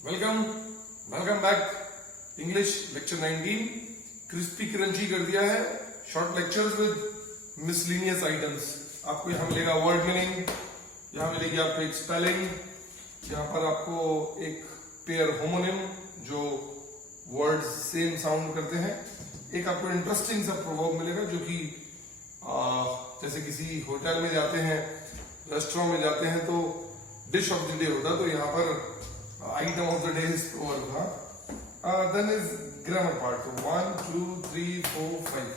Welcome back. English lecture 19 crispy crunchy कर दिया है। Short lectures with miscellaneous items. आपको यहाँ मिलेगा वर्ड मीनिंग, यहाँ मिलेगी आपको एक स्पेलिंग, यहाँ पर आपको एक पेयर होमोनिम जो वर्ड सेम साउंड करते हैं, एक आपको इंटरेस्टिंग सा प्रभाव मिलेगा जो कि जैसे किसी होटल में जाते हैं, रेस्टोरेंट में जाते हैं तो डिश ऑफ द डे होता है, तो यहाँ पर item of the day is over. Then is grammar part. तो 1 2 3 4 5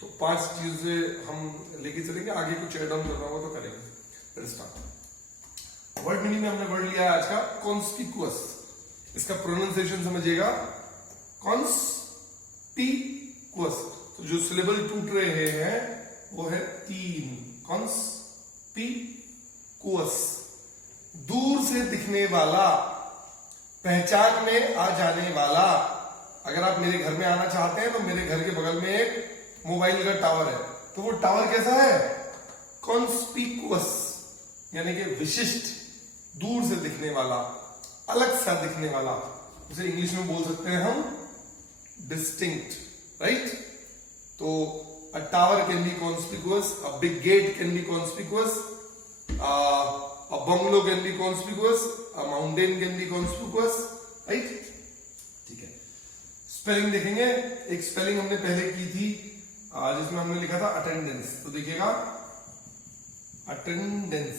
तो 5 चीजें हम लेके चलेंगे। आगे कुछ एड ऑन करना होगा तो करेंगे। स्टार्ट। वर्ड मीनिंग में हमने वर्ड लिया है आज का कॉन्स्पिकुअस। इसका प्रोनाउंसिएशन समझिएगा, कॉन्स्पिकुअस। तो जो सिलेबल टूट रहे हैं वो है 3। कॉन्स्पिकुअस, दूर से दिखने वाला, पहचान में आ जाने वाला। अगर आप मेरे घर में आना चाहते हैं तो मेरे घर के बगल में एक मोबाइल का टावर है, तो वो टावर कैसा है? कॉन्स्पिकुअस, यानी कि विशिष्ट, दूर से दिखने वाला, अलग सा दिखने वाला। उसे इंग्लिश में बोल सकते हैं हम डिस्टिंक्ट, राइट? तो अ tower can be conspicuous, a big get can be conspicuous, a bungalow can be conspicuous, a mountain can be conspicuous, right? ठीक है। स्पेलिंग देखेंगे। एक स्पेलिंग हमने पहले की थी जिसमें हमने लिखा था अटेंडेंस। तो देखिएगा अटेंडेंस,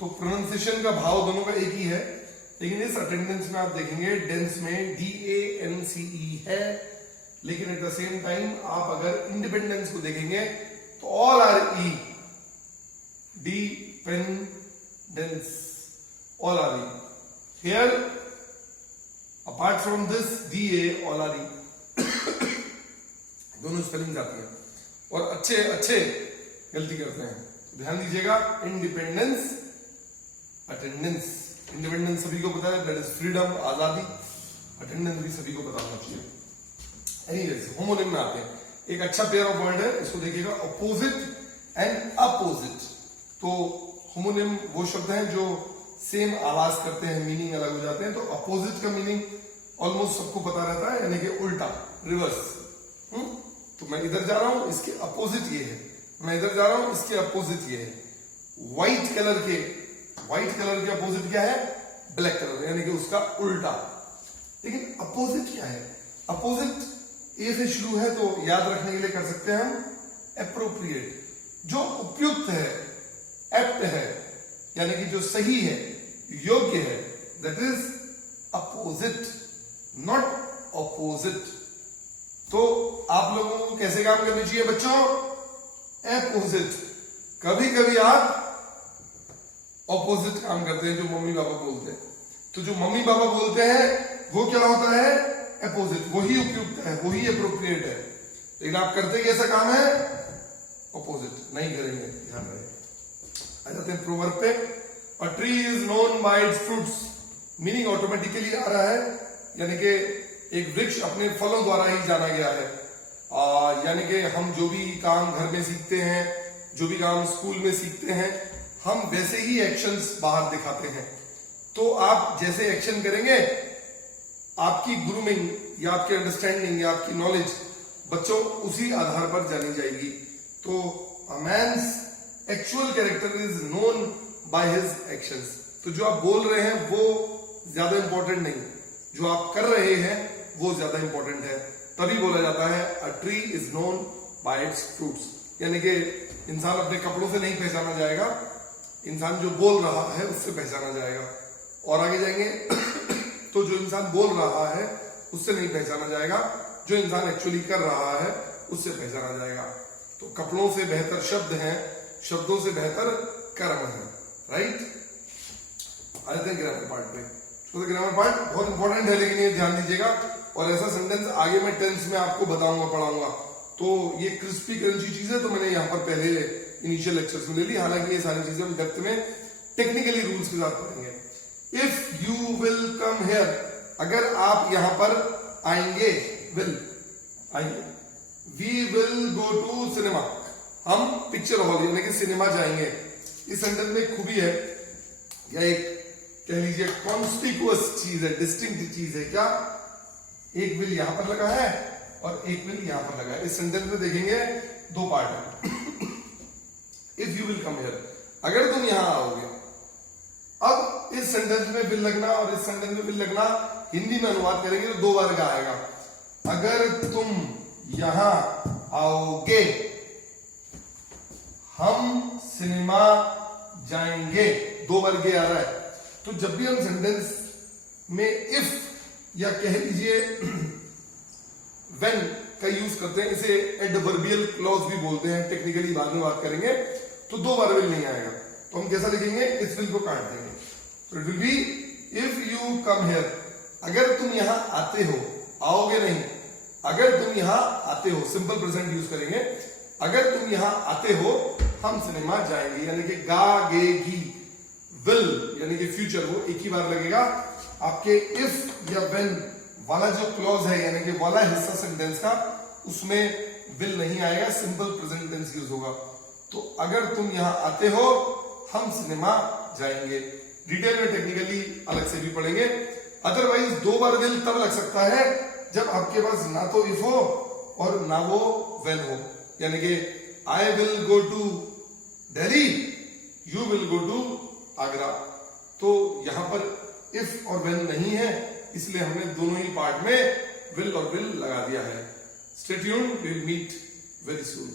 तो प्रोनाउंसिएशन का भाव दोनों का एक ही है, लेकिन इस अटेंडेंस में आप देखेंगे डेंस में DANCE है, लेकिन एट द सेम टाइम आप अगर इंडिपेंडेंस को देखेंगे तो all are E, dependence, all are E. Here, apart from this DA, all are E. दोनों स्पेलिंग आती है और अच्छे गलती करते हैं। ध्यान दीजिएगा, इंडिपेंडेंस, अटेंडेंस। इंडिपेंडेंस सभी को पता है, दैट इज फ्रीडम, आजादी। अटेंडेंस भी सभी को पता होना चाहिए। एनीवेज, होमोनिम में आते हैं। एक अच्छा पेयर ऑफ वर्ड है, इसको देखिएगा, अपोजिट एंड अपोजिट। तो होमोनिम वो शब्द हैं जो सेम आवाज करते हैं, मीनिंग अलग हो जाते हैं। तो अपोजिट का मीनिंग ऑलमोस्ट सबको पता रहता है, यानी कि उल्टा, रिवर्स। तो मैं इधर जा रहा हूं, इसके अपोजिट ये है। मैं इधर जा रहा हूं, इसके अपोजिट ये है। व्हाइट कलर के अपोजिट क्या है? ब्लैक कलर, यानी कि उसका उल्टा। लेकिन अपोजिट क्या है? अपोजिट ए से शुरू है, तो याद रखने के लिए कर सकते हैं हम एप्रोप्रिएट, जो उपयुक्त है, एप्ट है, यानी कि जो सही है, योग्य है, that is opposite, not opposite. तो आप लोगों को कैसे काम करनी चाहिए बच्चों? अपोजिट। कभी कभी आप अपोजिट काम करते हैं जो मम्मी पापा बोलते हैं, तो जो मम्मी पापा बोलते हैं वो क्या होता है? अपोजिट, वही उपयुक्त है, वही अप्रोप्रिएट है। लेकिन आप करते कैसा काम है? अपोजिट नहीं करेंगे। ध्यान रहे। आ जाते हैं प्रोवर्ब पे। A tree is known by its fruits. Meaning automatically आ रहा है, यानी कि एक वृक्ष अपने फलों द्वारा ही जाना गया है। यानी कि हम जो भी काम घर में सीखते हैं, जो भी काम स्कूल में सीखते हैं, हम वैसे ही एक्शंस बाहर दिखाते हैं। तो आप जैसे एक्शन करेंगे, आपकी ग्रूमिंग या आपकी अंडरस्टैंडिंग या आपकी नॉलेज बच्चों उसी आधार पर जानी जाएगी। तो a man's actual character is known by his actions. तो जो आप बोल रहे हैं वो ज्यादा इंपॉर्टेंट नहीं, जो आप कर रहे हैं वो ज्यादा इंपॉर्टेंट है। तभी बोला जाता है अ tree is known by its fruits, यानी कि इंसान अपने कपड़ों से नहीं पहचाना जाएगा, इंसान जो बोल रहा है उससे पहचाना जाएगा। और आगे जाएंगे तो जो इंसान बोल रहा है उससे नहीं पहचाना जाएगा, जो इंसान एक्चुअली कर रहा है उससे पहचाना जाएगा। तो कपड़ों से बेहतर शब्द हैं, शब्दों से बेहतर कर्म है, राइट? आते हैं ग्रामर पार्ट पे। तो ग्रामर पार्ट बहुत इंपॉर्टेंट है, लेकिन ये ध्यान दीजिएगा। और ऐसा सेंटेंस आगे मैं टेंस में आपको बताऊंगा, पढ़ाऊंगा। तो ये क्रिस्पी क्रंची चीजें तो मैंने यहाँ पर पहले इनिशियल लेक्चर्स में ले ली, हालांकि ये सारी चीजें हम डेप्थ में टेक्निकली रूल्स के साथ पढ़ेंगे। If you will come here, अगर आप यहां पर आएंगे, आएंगे। We will go to cinema, हम पिक्चर हॉल यानी कि सिनेमा जाएंगे। इस सेंटेंस में खूबी है या एक कह लीजिए कॉन्स्पिकुअस चीज है, डिस्टिंक्ट चीज है। क्या? एक विल यहां पर लगा है और एक विल यहां पर लगा है। इस सेंटेंस में देखेंगे दो पार्ट है। If you will come here, अगर तुम यहां आओगे, अब इस सेंटेंस में विल लगना और इस सेंटेंस में विल लगना हिंदी में अनुवाद करेंगे तो दो बार का आएगा। अगर तुम यहां आओगे, हम सिनेमा जाएंगे, दो बार के आ रहा है। तो जब भी हम सेंटेंस में इफ या कह लीजिए व्हेन का यूज करते हैं, इसे एडवर्बियल क्लॉज भी बोलते हैं, टेक्निकली बाद में बात करेंगे, तो दो बार विल नहीं आएगा। तो हम कैसा लिखेंगे? इस विल को काट देंगे। तो it will be if you come here, अगर तुम यहां आते हो, आओगे नहीं, अगर तुम यहां आते हो, सिंपल प्रेजेंट यूज करेंगे। अगर तुम यहां आते हो, हम सिनेमा जाएंगे, यानी कि गागेगी। विल यानी कि फ्यूचर, वो एक ही बार लगेगा। आपके इफ या व्हेन वाला जो क्लॉज है, यानी कि वाला हिस्सा सेंटेंस का, उसमें विल नहीं आएगा, सिंपल प्रेजेंट टेंस यूज होगा। तो अगर तुम यहां आते हो, हम सिनेमा जाएंगे। डिटेल में टेक्निकली अलग से भी पढ़ेंगे। अदरवाइज दो बार विल तब लग सकता है जब आपके पास ना तो इफ हो और ना वो व्हेन हो। यानी कि I will go to Delhi, you will go to Agra. तो यहां पर इफ और व्हेन नहीं है, इसलिए हमने दोनों ही पार्ट में विल और विल लगा दिया है। Stay tuned, we will meet very soon.